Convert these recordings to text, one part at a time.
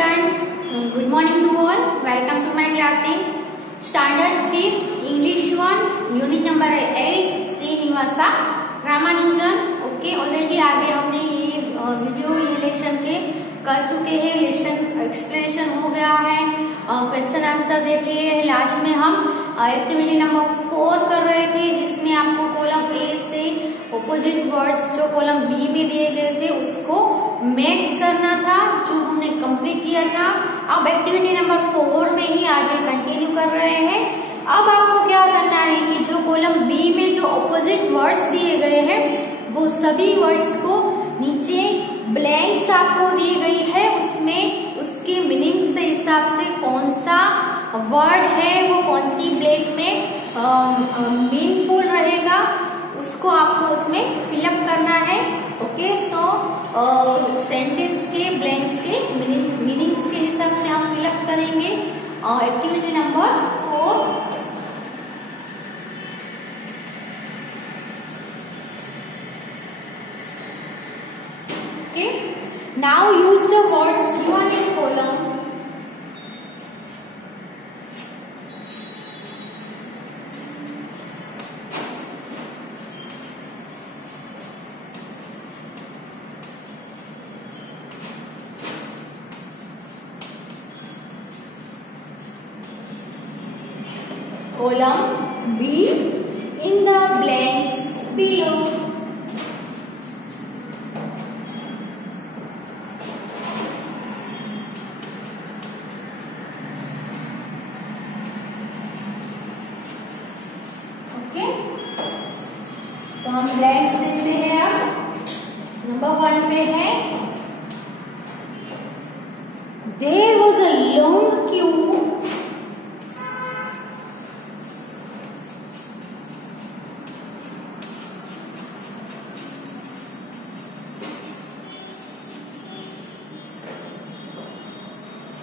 students, good morning to all. Welcome to my classing. Standard 5th English 1 Unit number 8 Srinivasa Ramanujan. Okay, already आगे हमने ये video ये lesson के कर चुके हैं. लेसन एक्सप्लेनेशन हो गया है, क्वेश्चन आंसर देख लिए हैं. लास्ट में हम एक्टिविटी नंबर 4 कर रहे थे, जिसमें आपको कॉलम ए से ऑपोजिट वर्ड्स जो कॉलम बी में दिए गए थे उसको मैच करना था, जो हमने कंप्लीट किया था. अब एक्टिविटी नंबर 4 में ही आगे कंटिन्यू कर रहे हैं. अब आपको क्या करना है कि जो कॉलम बी में जो ऑपोजिट वर्ड्स दिए गए हैं वो सभी वर्ड्स को नीचे ब्लैंक्स आपको दी गई है, उसमें उसके मीनिंग से हिसाब से कौन सा वर्ड है वो कौन सी ब्लैंक में मीनिंगफुल रहेगा उसको आपको उसमें फिलअप करना है. ओके, सो सेंटेंस के ब्लैंक्स के मीनिंग्स के हिसाब से हम फिलअप करेंगे. Activity number 4. Okay, now use the words given in column. Column B in the blanks below. Okay, तो हम ब्लैंक्स देखते हैं. अब नंबर 1 पे है, there was a long queue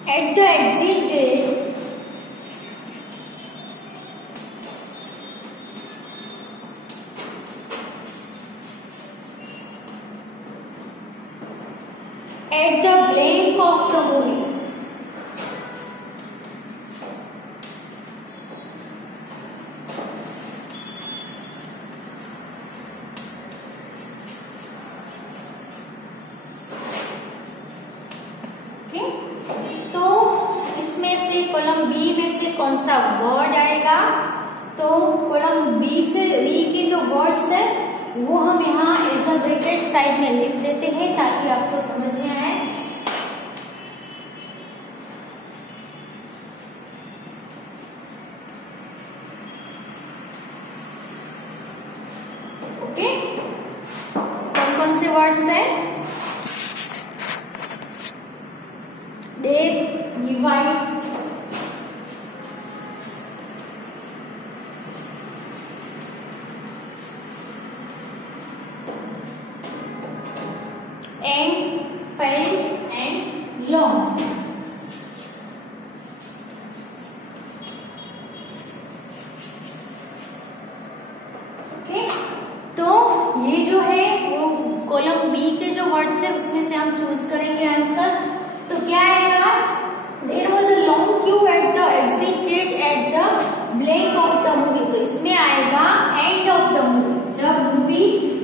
at the exit gate at the blank of the movie. Okay, तो इसमें से कॉलम बी में से कौन सा वर्ड आएगा? तो कॉलम बी के जो वर्ड्स है वो हम यहाँ एज अ ब्रैकेट साइड में लिख देते हैं ताकि आपको समझ में आए. ओके, कौन कौन से वर्ड्स है? Death, divide, and, fail and long. Okay, तो ये जो है वो कॉलम बी के जो वर्ड्स है उसमें से हम चूज करेंगे आंसर. तो क्या आएगा? There was a long queue at the exit gate at the blank of the movie. तो इसमें आएगा एंड ऑफ द मूवी, जब मूवी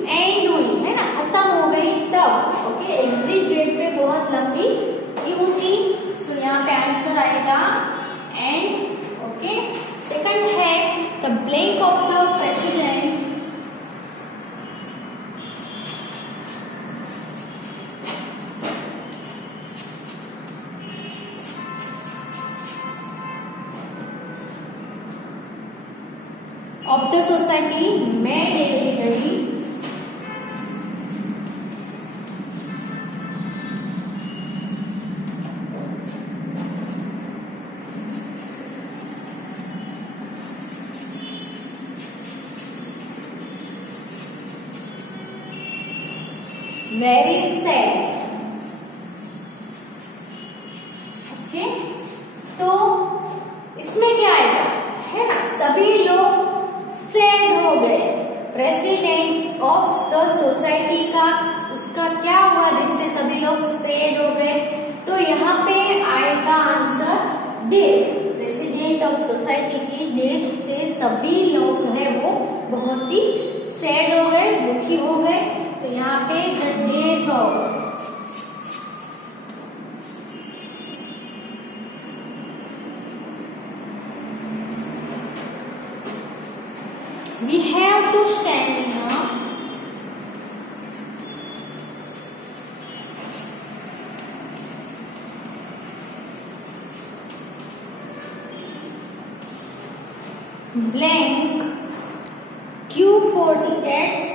एंड हुई है ना, खत्म हो गई तब. ओके, एग्जिट गेट पे बहुत लंबी क्यू थी, सो यहाँ पे आंसर आएगा एंड. ओके, सेकंड है the blank of the president. of the society made everybody very sad. Okay, तो इसमें क्या आएगा है ना, सभी लोग सैड हो गए. प्रेसिडेंट ऑफ द सोसाइटी का उसका क्या हुआ जिससे सभी लोग सैड हो गए? तो यहाँ पे डेथ, प्रेसिडेंट ऑफ सोसाइटी की डेथ से सभी लोग है वो बहुत ही सैड हो गए, दुखी हो गए। तो यहाँ पे the death of, we have to stand in a blank queue for tickets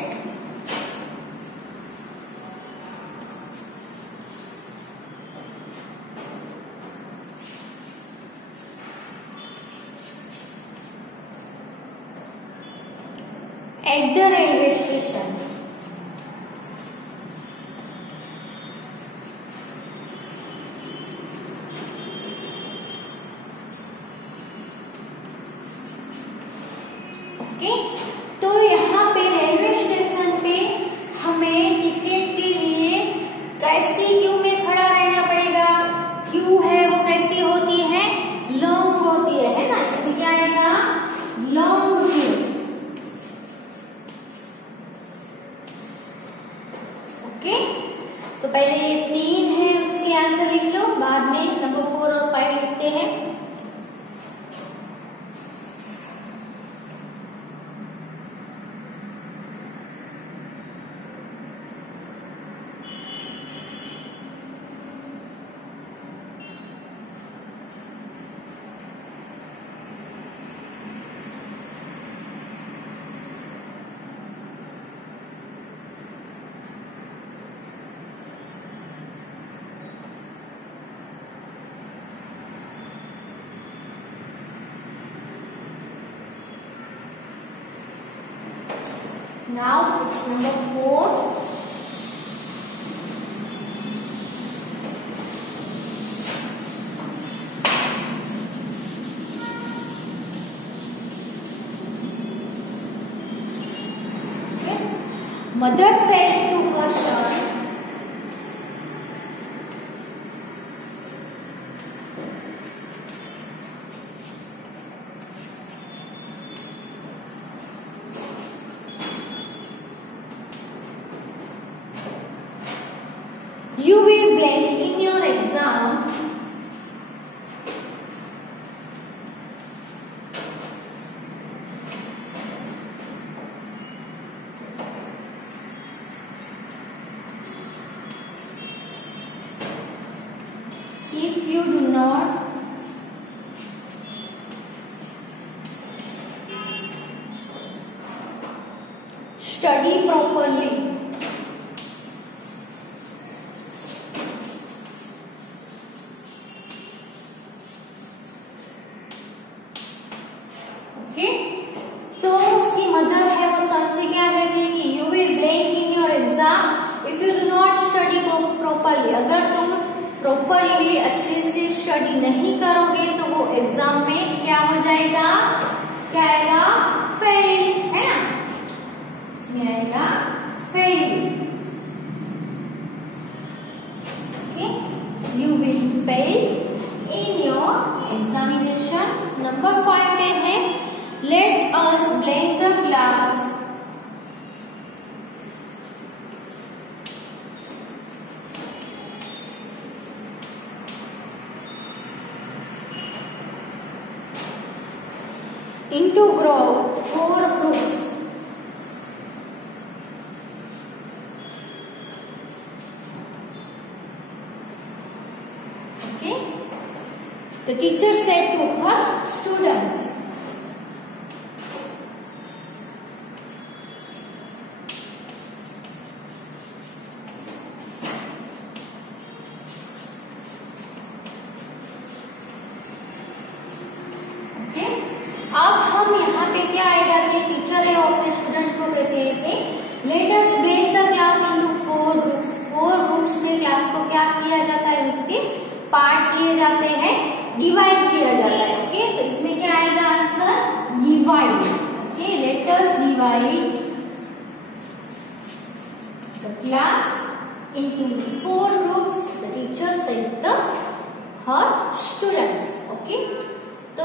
at the railway station. Okay, तो यहाँ पे रेलवे स्टेशन पे हमें टिकट के लिए कैसी क्यू में खड़ा रहना पड़ेगा। क्यू है वो कैसी होती है, लॉन्ग होती है ना। इसमें क्या आएगा, लॉन्ग क्यू। ओके, तो पहले ये 3 है उसके आंसर लिख लो, बाद में नंबर 4 और 5 लिखते हैं। Now it's number 4. Okay. Mother said to her son, you will blank in your exam if you do not study properly. तो उसकी मदर है वो सन से क्या कहती है कि you will blank in your exam if you do not study properly. अगर तुम प्रॉपरली अच्छे से स्टडी नहीं करोगे तो वो एग्जाम में क्या हो जाएगा, क्या आएगा, फेल, है ना। इसमें आएगा fail. Okay, you will fail in your examination. Number 5 पे है let us blank the class into 4 groups. Okay, the teacher said to her students, अब हम यहाँ पे क्या आएगा, ये टीचर है वो अपने स्टूडेंट को कहते हैं कि let us break the class into 4 groups. 4 groups में क्लास को क्या किया जाता है, उसके पार्ट किए जाते हैं, डिवाइड किया जाता है। ओके, तो इसमें क्या आएगा answer, divide. Okay, let us divide the class into 4 groups, the teacher said the her students. Okay, तो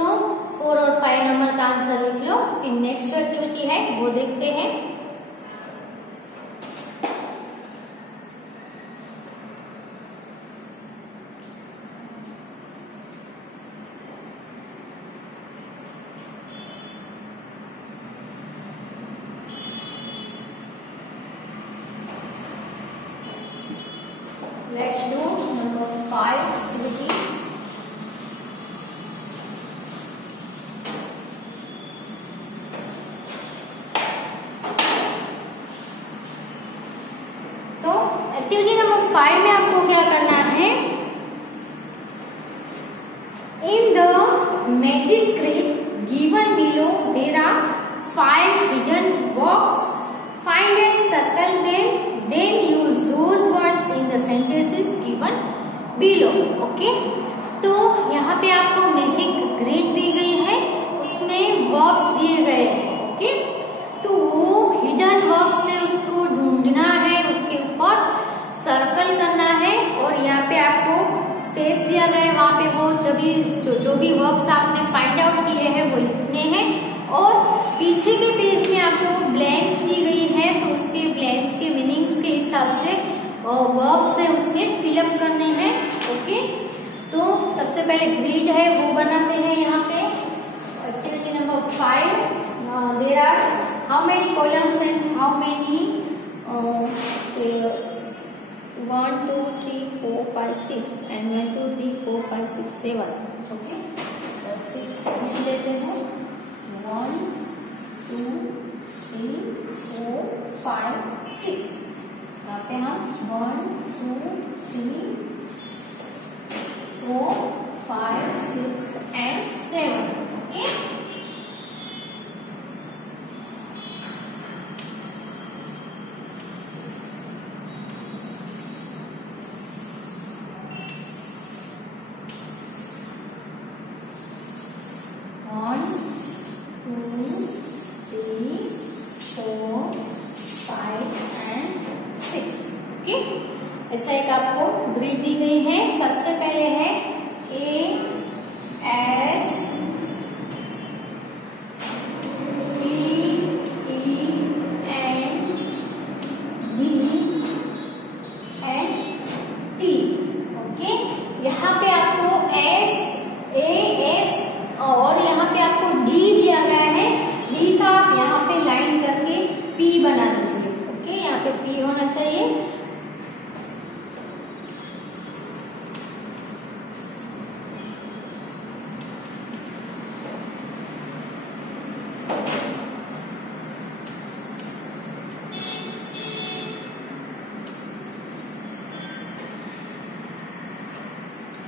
4 और 5 नंबर का आंसर लिख लो। फिर नेक्स्ट एक्टिविटी है वो देखते हैं। Let's do number 5 activity. तो एक्टिविटी नंबर 5 में आपको क्या करना है? In the magic grid given below, there are 5 hidden boxes. Find and circle them. Then use those words in the sentences given below. Okay, तो यहाँ पे आपको मैजिक ग्रिड दी गई है, उसमें वर्ब्स दिए गए हैं। ओके, तो वो हिडन वर्ब्स से उसको ढूंढना है, उसके ऊपर सर्कल करना है और यहाँ पे आपको स्पेस दिया गया है, वहां पे वो जो भी वर्ब्स आपने फाइंड आउट किए हैं वो लिखने हैं। और पीछे के पेज में आपको ब्लैंक्स दी गई है, तो उसके ब्लैंक्स के मीनिंग्स के हिसाब से वर्ब से उसके फिलअप करने हैं। ओके, तो सबसे पहले ग्रिड है वो बनाते हैं। यहाँ पे activity number 5, there are how many columns and how many 1 2 3 4 5 6 and 1 2 3 4 5 6 7। Okay, 6 लिख लेते हैं। 1 2 3 4 5 6। यहाँ पे हम 1 2 3 4 5 6 एंड 7। ओके, ऐसा एक आपको ग्रिड दी गई है। सबसे पहले है A S P E N D and T। Okay, यहाँ पे आपको S A S और यहाँ पे आपको D दिया गया है। D का आप यहाँ पे लाइन करके P बना दीजिए। ओके, यहाँ पे P होना चाहिए।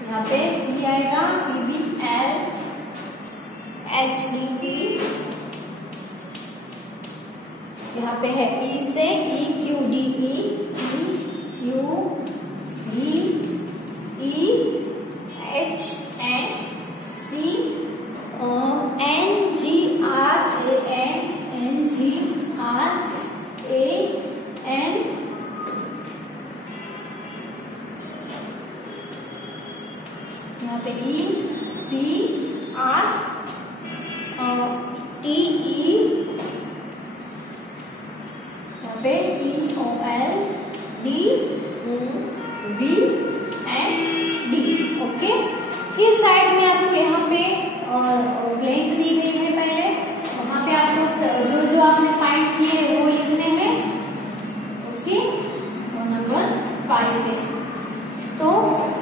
यहाँ पे P आएगा, P B L H D P। यहाँ पे है E से E Q D E Q D E H N C N G R A N G R A N यहाँ पे E P R T E, यहाँ पे T O L D V and D। Okay, फिर side में आपको यहाँ पे blank दी गई है पहले, वहाँ पे आपको जो आपने फाइंड किए वो लिखने हैं। ओके, नंबर 5 है। तो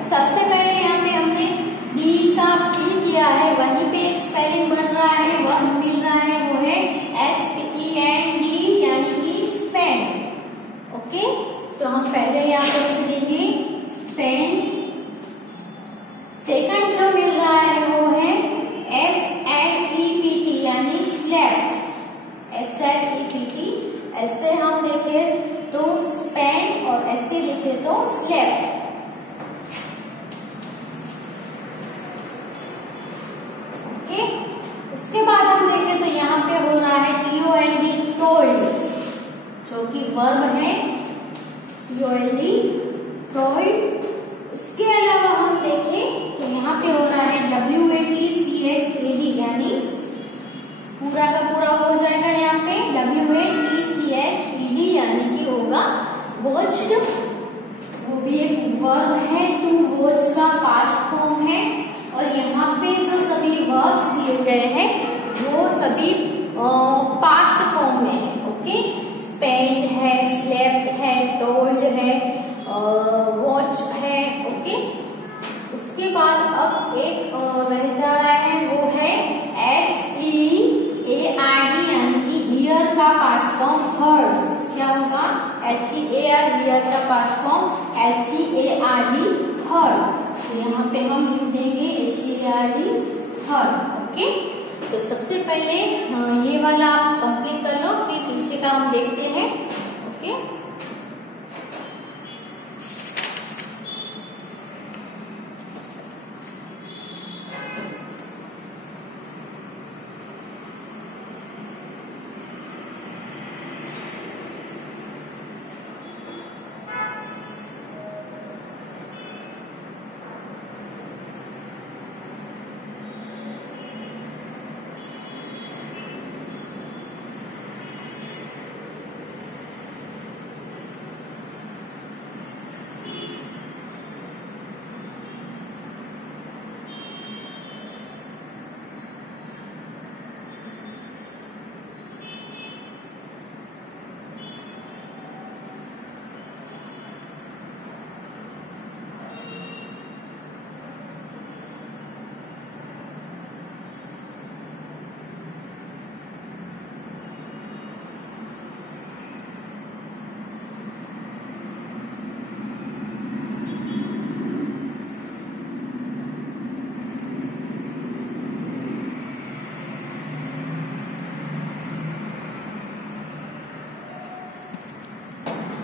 सबसे पहले यहाँ पे हमने D का P दिया है, वहीं पे एक स्पेलिंग बन रहा है, वर्ब मिल रहा है, वो है SPEND यानी कि स्पेंड। ओके, तो हम पहले यहाँ पे लिख देंगे स्पेंड। सेकंड जो मिल रहा है वो है SLEPT यानी स्लेप्ट। SLEPT ऐसे हम देखे तो स्पेंड और ऐसे लिखे तो स्लेप्ट। उसके बाद हम देखें तो यहाँ पे हो रहा है TOLD टोल्ड, जो कि वर्ब है TOLD टोल्ड। उसके अलावा हम देखें तो यहाँ पे हो उसके बाद अब एक रह जा रहा है, वो है HEARD, यानी कि ईयर का पास्ट फॉर्म हर्ड। क्या होगा? HEAR, ईयर का पास्ट फॉर्म HEARD, हर्ड। तो यहाँ पे हम लिख देंगे HEARD, हर्ड। ओके, तो सबसे पहले ये वाला आप कंप्लीट कर लो, फिर पीछे का हम देखते हैं। ओके,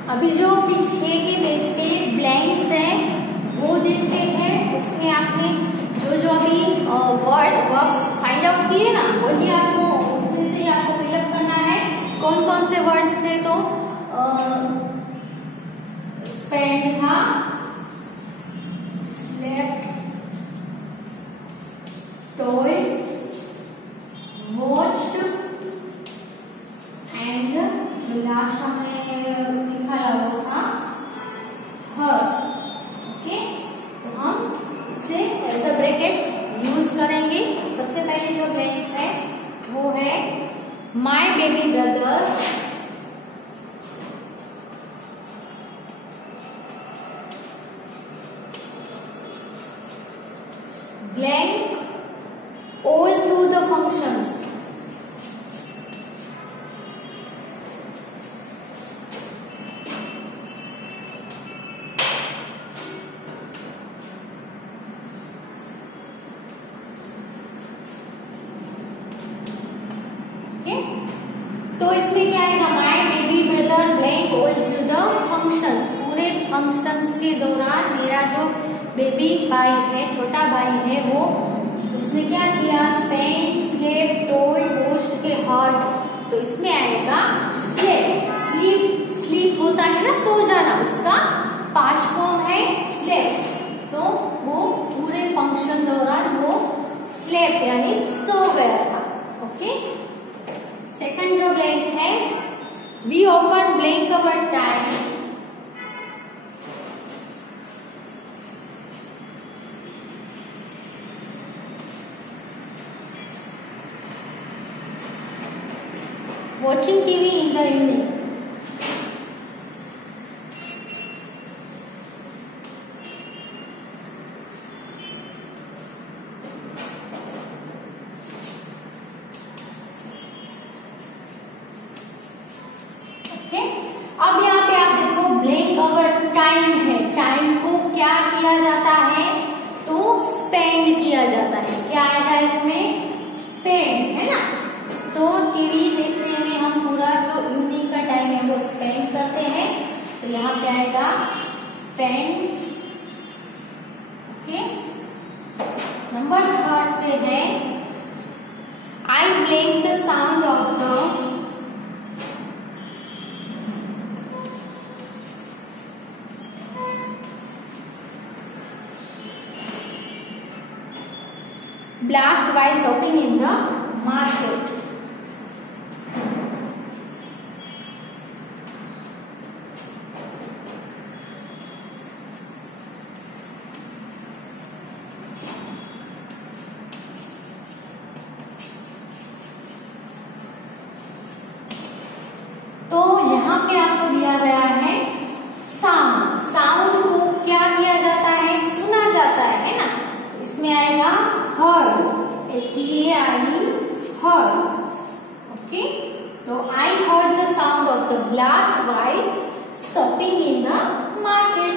अभी जो पीछे के पेज पे ब्लैंक्स है वो देखते हैं। उसमें आपने जो जो अभी वर्ड्स फाइंड आउट किए ना, वही आपको उसमें से आपको फिलअप करना है। कौन कौन से वर्ड्स से? तो स्पेंड था, स्लेप्ट, टॉयड, वॉच्ड एंड जो लास्ट हमने लिखा वो था हर्ड। ओके, तो हम इसे एज अ ब्रैकेट यूज करेंगे। सबसे पहले जो ब्लैंक है वो है my baby brother blank all through the functions। तो इसमें क्या आएगा? My baby brother blank all through the functions. पूरे फंक्शंस के दौरान मेरा जो बेबी भाई है, छोटा भाई है, वो उसने क्या किया? स्पेंड, स्लेप्ट, टोल्ड, वॉच्ड के हर्ड। तो इसमें आएगा स्लेप्ट। स्लीप, स्लीप होता है ना सो जाना, उसका पास्ट फॉर्म है स्लेप्ट। सो वो पूरे फंक्शन दौरान वो स्लेप्ट यानी सो गया था। ओके, सेकंड जो ब्लैंक है, we often blank our time watching TV in the evening। Okay, अब यहाँ पे आप देखो ब्लैंक अवर टाइम है। टाइम को क्या किया जाता है? तो स्पेंड किया जाता है। क्या आएगा इसमें? स्पेंड, है ना। तो टीवी देखने में हम पूरा जो इवनिंग का टाइम है वो स्पेंड करते हैं। तो यहाँ पे आएगा स्पेंड। ओके, नंबर थर्ड पे है आई blank the sound of the blast while shopping in the market। तो यहाँ पे आपको दिया गया है साउंड। साउंड को क्या किया जाता है? सुना जाता है ना। HEARD, heard. ओके, तो I heard the sound of the blast while shopping in the market.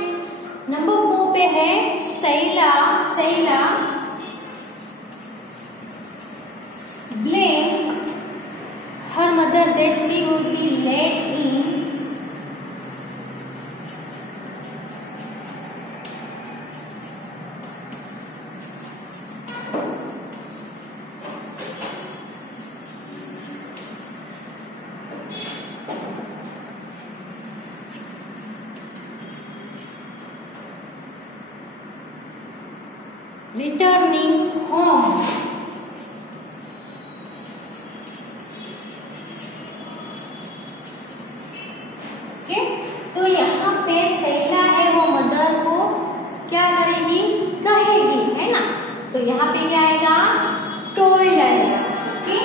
Number 4 पे है Saila blank her mother that she would be late in returning home. Okay, तो यहाँ पे सैला है वो मदर को क्या करेगी, कहेगी, है ना। तो यहाँ पे क्या आएगा, टोल्ड आएगा। ओके,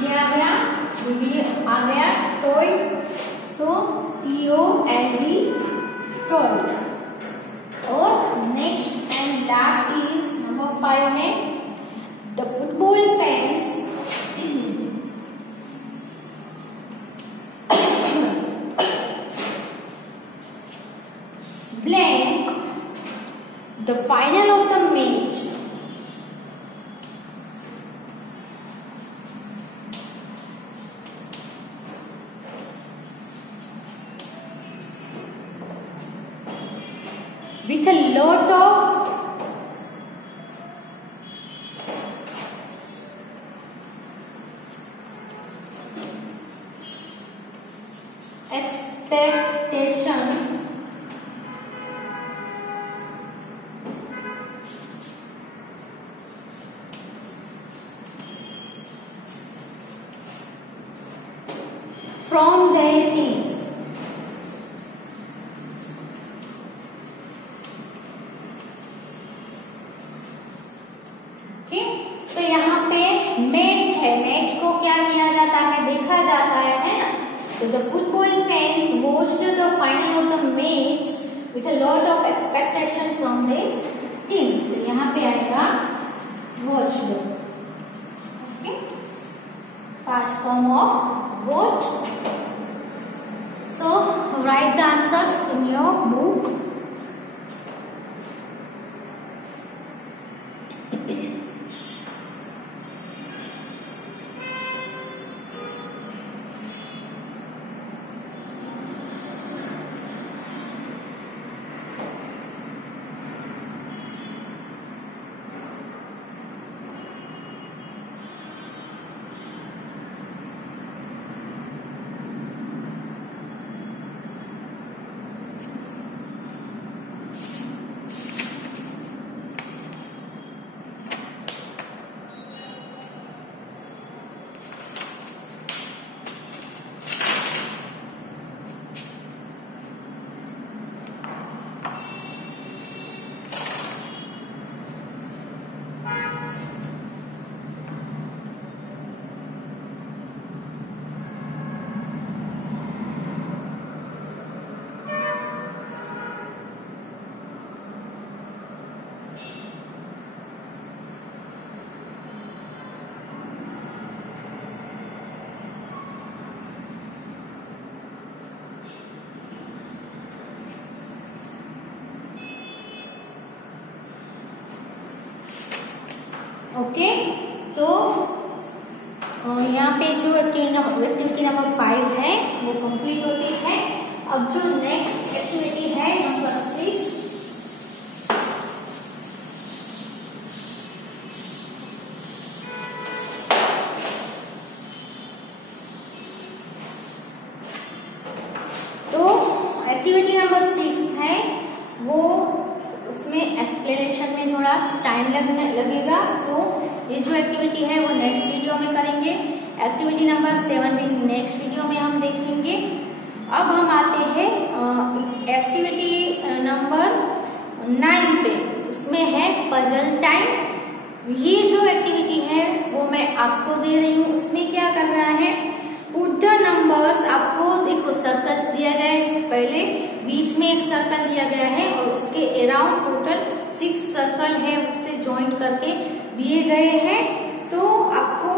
ये आ गया, ये आ गया टोल्ड, तो TOLD, टोल्ड। और next and last is number 5 में the football fans blank the final of the match with a lot of expectation from their teams. Okay, तो यहाँ पे मैच है, मैच को क्या किया जाता है, देखा जाता है ना। तो the football fans watched the final of the match with a lot of expectation from their teams. तो यहाँ पे आएगा watched. Okay, past form of watch. So write the answers in your book. Okay, तो यहाँ पे जो activity number 5 है वो कंप्लीट होती है। अब जो नेक्स्ट एक्टिविटी है नंबर 6, तो एक्टिविटी नंबर 6 है वो, उसमें एक्सप्लेनेशन में थोड़ा टाइम लगेगा। सो ये जो एक्टिविटी है वो नेक्स्ट वीडियो में करेंगे। एक्टिविटी नंबर 7 भी नेक्स्ट वीडियो में हम देखेंगे। अब हम आते हैं एक्टिविटी नंबर 9 पे, उसमें है पजल टाइम। ये जो एक्टिविटी है वो मैं आपको दे रही हूँ। उसमें क्या कर रहा है, पुट द नंबर्स, आपको देखो सर्कल्स दिया गया है, इससे पहले बीच में एक सर्कल दिया गया है और उसके अराउंड टोटल 6 सर्कल है, उससे ज्वाइंट करके दिए गए हैं। तो आपको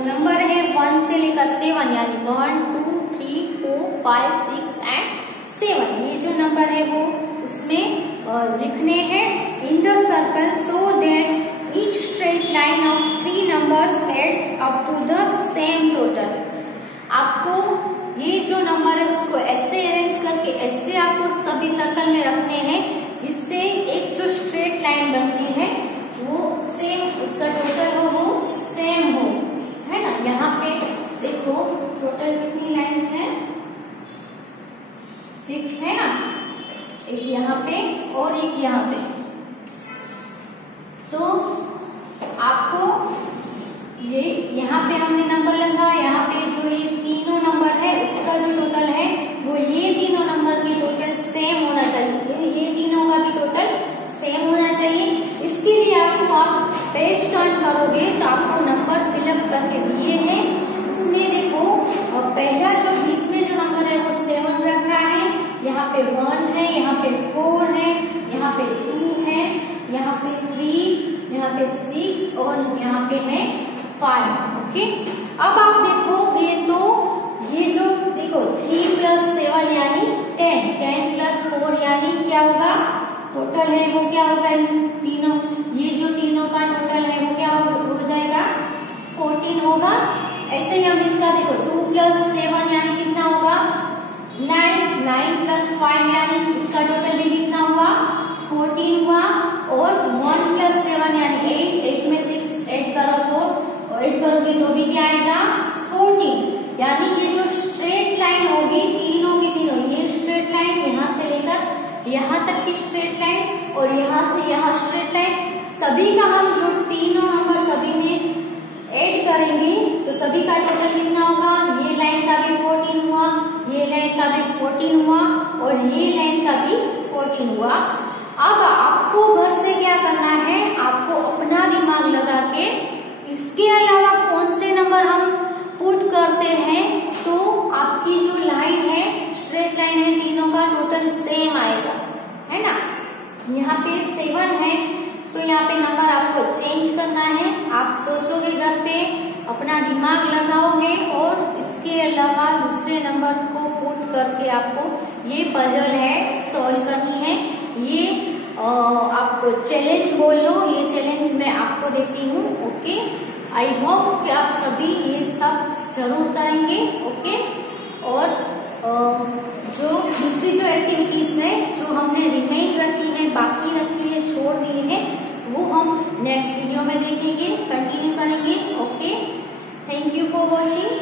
नंबर है 1 से लेकर 7 यानी 1 2 3 4 5 6 एंड 7 ये जो नंबर है वो उसमें लिखने हैं in the circle so that each straight line of 3 numbers adds up to the same total. आपको ये जो नंबर है उसको ऐसे अरेंज करके ऐसे आपको सभी सर्कल में रखने हैं जिससे एक जो स्ट्रेट लाइन बनती है वो सेम, उसका टोटल हो वो सेम हो, है ना। यहाँ पे देखो टोटल कितनी लाइन्स हैं, 6 है ना, एक यहाँ पे और एक यहाँ पे। तो आपको ये यहाँ पे हमने नंबर लिखा, यहाँ पे जो ये तीनों नंबर है उसका जो टोटल है वो ये तीनों नंबर की टोटल सेम होना चाहिए, ये तीनों का भी टोटल सेम होना चाहिए। इसके लिए आपको आप पेज टर्न करोगे तो आपको नंबर फिलअप करके दिए हैं। इसमें देखो पहला जो बीच में जो नंबर है वो 7 रखा है, यहाँ पे 1 है, यहाँ पे 4 है, यहाँ पे 2 है, यहाँ पे 3, यहाँ पे 6 और यहाँ पे है 5। ओके, अब आप देखोगे तो ये जो देखो 3 + 7 यानी 10, 10 + 4 यानी क्या होगा, टोटल है वो क्या होगा, इन तीनों ये जो तीनों का टोटल है वो क्या हो जाएगा 14 होगा। ऐसे ही हम इसका देखो 2 + 7 यानी कितना होगा 9, 9 + 5 यानी इसका टोटल भी कितना हुआ 14 हुआ, और 1 + 7 यानी 8, 8 में 6 8 करो 4 8 करोगे तो भी क्या आएगा 14। यानी ये जो स्ट्रेट लाइन होगी तीनों की तीनों, ये स्ट्रेट लाइन यहाँ से लेकर यहाँ तक की स्ट्रेट लाइन और यहाँ से यहाँ स्ट्रेट लाइन, सभी का हम जो तीनों नंबर सभी में ऐड करेंगे तो सभी का टोटल कितना होगा, ये लाइन का भी 14 हुआ, ये लाइन का भी 14 हुआ और ये लाइन का भी 14 हुआ। अब आपको घर से क्या करना है, आपको अपना दिमाग लगा के इसके अलावा कौन से नंबर हम पुट करते हैं तो आपकी जो लाइन है स्ट्रेट लाइन है तीनों का टोटल सेम आएगा, है ना। यहाँ पे 7 है तो यहाँ पे नंबर आपको चेंज करना है। आप सोचोगे घर पे, अपना दिमाग लगाओगे और इसके अलावा दूसरे नंबर को पुट करके आपको ये पजल है सॉल्व करनी है। ये आपको चैलेंज बोल लो, ये चैलेंज मैं आपको देती हूँ। ओके, आई होप कि आप सभी ये सब जरूर करेंगे। ओके, और जो दूसरी जो एक्टिविटीज है जो हमने रिमेन रखी है, बाकी रखी है, छोड़ दी है, वो हम नेक्स्ट वीडियो में देखेंगे, कंटिन्यू करेंगे। Okay, thank you for watching.